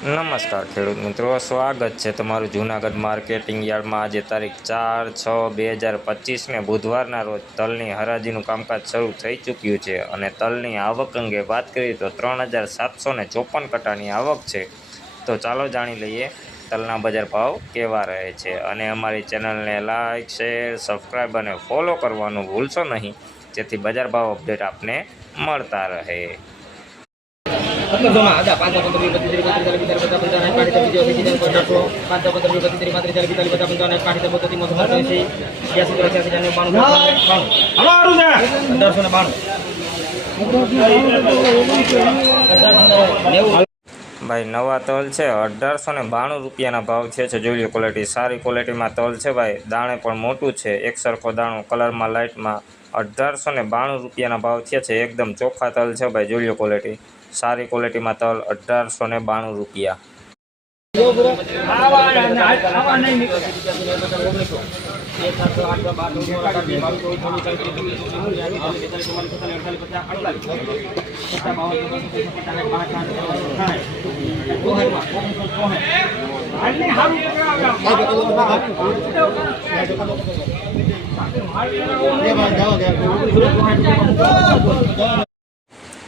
નમસ્કાર ખેડૂત મિત્રો, સ્વાગત છે તમારું જૂનાગઢ માર્કેટિંગ યાર્ડમાં. આજે તારીખ ચાર છ બે હજાર પચીસને બુધવારના રોજ તલની હરાજીનું કામકાજ શરૂ થઈ ચૂક્યું છે અને તલની આવક અંગે વાત કરીએ તો ત્રણ હજાર સાતસો ને ચોપન કટાની આવક છે. તો ચાલો જાણી લઈએ તલના બજાર ભાવ કેવા રહે છે. અને અમારી ચેનલને લાઇક શેર, સબસ્ક્રાઈબ અને ફોલો કરવાનું ભૂલશો નહીં. જેથી બજાર ભાવ અપડેટ આપને મળતા રહે. ભાઈ, નવા તલ છે, અઢારસો ને બાણું રૂપિયાના ભાવ છે જોઈ લો ક્વોલિટી સારી ક્વોલિટીમાં તલ છે ભાઈ. દાણે પણ મોટું છે, એક સરખો દાણો કલરમાં લાઇટમાં અઢારસો ને બાણું રૂપિયાના ભાવ છે છે. એકદમ ચોખ્ખા તલ છે ભાઈ, જોઈ લો ક્વોલિટી સારી ક્વોલિટીમાં તલ અઢારસો ને બાણું રૂપિયા.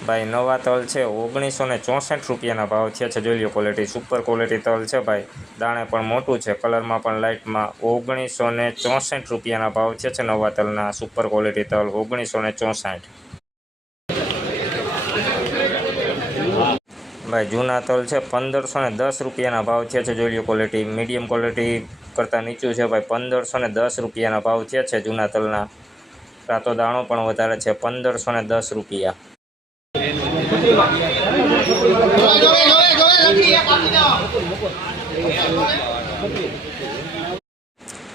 ભાઈ, નવા તલ છે, ઓગણીસો ને ચોસઠ રૂપિયાના ભાવ છે છે. જોઈ લો ક્વોલિટી સુપર ક્વોલિટી તલ છે ભાઈ. દાણે પણ મોટું છે કલરમાં પણ લાઇટમાં ઓગણીસો ને ચોસઠ રૂપિયાના ભાવ છે છે નવા તલના સુપર ક્વોલિટી તલ ઓગણીસો ને ચોસઠ. ભાઈ, જૂના તલ છે, પંદરસો ને દસ રૂપિયાના ભાવ થયા છે. જોઈ લો ક્વોલિટી મીડિયમ ક્વોલિટી કરતાં નીચું છે ભાઈ, પંદરસો ને દસ રૂપિયાના ભાવ થયા છે જૂના તલના. રાતો દાણો પણ વધારે છે, પંદરસો ને દસ રૂપિયા.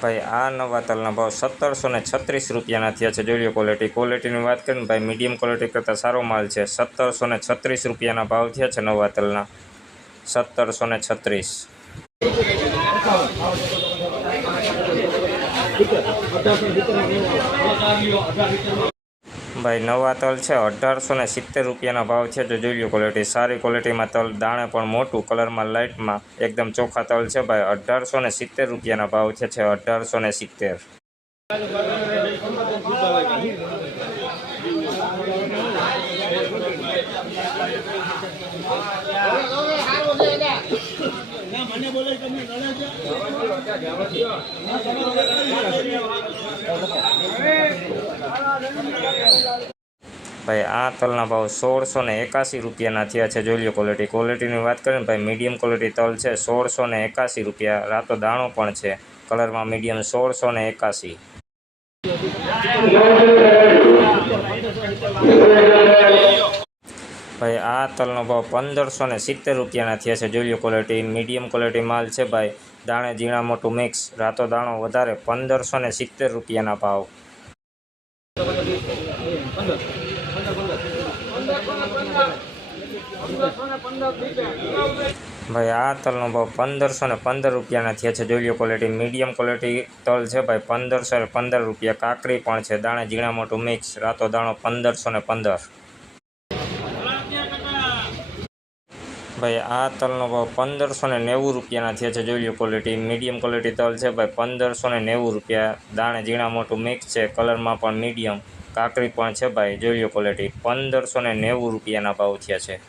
ભાઈ, આ નવા તલના ભાવ સત્તરસો ને છત્રીસ રૂપિયાના થયા છે. જોઈ લો ક્વોલિટી ક્વોલિટીની વાત કરીને ભાઈ મીડિયમ ક્વોલિટી કરતાં સારો માલ છે. સત્તરસો ને છત્રીસ રૂપિયાના ભાવ થયા છે નવા તલના. સત્તરસો ને છત્રીસ. ભાઈ, નવા તલ છે, અઢારસો ને સિત્તેર રૂપિયાના ભાવ છે. જો જોઈ લો ક્વોલિટી સારી ક્વોલિટીમાં તલ, દાણે પણ મોટું કલરમાં લાઇટમાં એકદમ ચોખ્ખા તલ છે ભાઈ. અઢારસો ને સિત્તેર રૂપિયાના ભાવ છે છે અઢારસો ને સિત્તેર. ભાઈ, આ તલના ભાવ સોળસો ને એકાસી રૂપિયાના થયા છે. જોઈ લો ક્વોલિટી ક્વોલિટીની વાત કરીએ ભાઈ મીડિયમ ક્વોલિટી તલ છે, સોળસો ને એકાસી રૂપિયા. રાતો દાણો પણ છે. કલરમાં મીડિયમ સોળસો ને એકાસી ભાઈ, આ તલનો ભાવ પંદરસો ને સિત્તેર રૂપિયાના થયા છે. જોઈ લો ક્વોલિટી મીડિયમ ક્વોલિટી માલ છે ભાઈ. દાણે ઝીણા મોટું મિક્સ રાતો દાણો વધારે, પંદરસો ને સિત્તેર રૂપિયાના ભાવ. ભાઈ, આ તલનો ભાવ પંદરસો ને પંદર રૂપિયાના થયા છે. જોઈ લો ક્વોલિટી મીડિયમ ક્વોલિટી તલ છે ભાઈ. પંદરસો ને પંદર રૂપિયા કાકડી પણ છે. દાણે ઝીણા મોટું મિક્સ રાતો દાણો પંદરસો ને પંદર. ભાઈ, આ તલનો ભાવ પંદરસો ને નેવું રૂપિયાના થયા છે. જોઈ લો ક્વોલિટી મીડિયમ ક્વોલિટી તલ છે ભાઈ, પંદરસો ને નેવું રૂપિયા. દાણે ઝીણા મોટું મિક્સ છે કલરમાં પણ મીડિયમ કાકડી પણ છે ભાઈ, જોઈ લો ક્વોલિટી પંદરસો ને નેવું રૂપિયાના ભાવ થયા છે.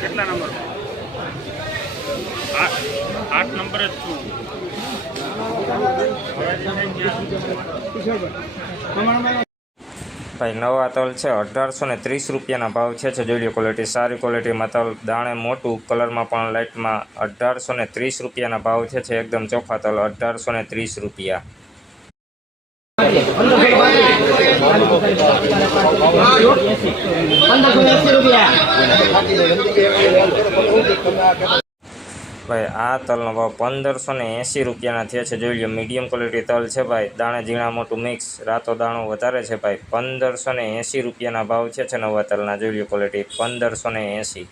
કેટલા નંબર? આઠ નંબર જ છું. ભાઈ, નવા તલ છે, અઢારસો ને ત્રીસ રૂપિયાના ભાવ છે જોઈ લો ક્વોલિટી સારી ક્વોલિટીમાં તલ. દાણે મોટું કલરમાં પણ લાઇટમાં અઢારસો ને ત્રીસ રૂપિયાના ભાવ છે છે, એકદમ ચોખ્ખા તલ, અઢારસો ને ત્રીસ રૂપિયા. ભાઈ, આ તલનો ભાવ પંદરસો ને એંસી રૂપિયાના થયા છે. જોઈ લો મીડિયમ ક્વોલિટી તલ છે ભાઈ. દાણે ઝીણા મોટું મિક્સ રાતો દાણો વધારે છે ભાઈ. પંદરસો ને એંસી રૂપિયાના ભાવ છે છે નવા તલના. જોઈ લો ક્વોલિટી પંદરસો ને એંસી.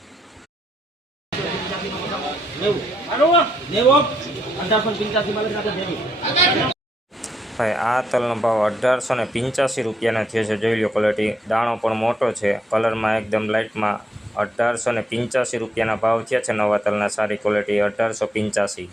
ભાઈ, આ તલનો ભાવ અઢારસો ને પંચ્યાસી રૂપિયાના થયો છે. જોઈ લો ક્વોલિટી દાણો પણ મોટો છે. કલરમાં એકદમ લાઇટમાં અઢારસો ને પંચ્યાસી રૂપિયાના ભાવ થયા છે. નવા તલના સારી ક્વોલિટી અઢારસો પંચ્યાસી.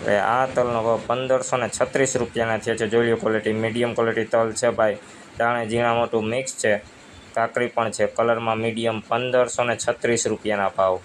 હવે આ તલનો ભાવ પંદરસો ને છત્રીસ રૂપિયાના થયા છે જોઈ લો ક્વોલિટી મીડિયમ ક્વોલિટી તલ છે ભાઈ. દાણે ઝીણા મોટું મિક્સ છે. કાકડી પણ છે. કલરમાં મીડિયમ પંદરસો ને છત્રીસ રૂપિયાના ભાવ.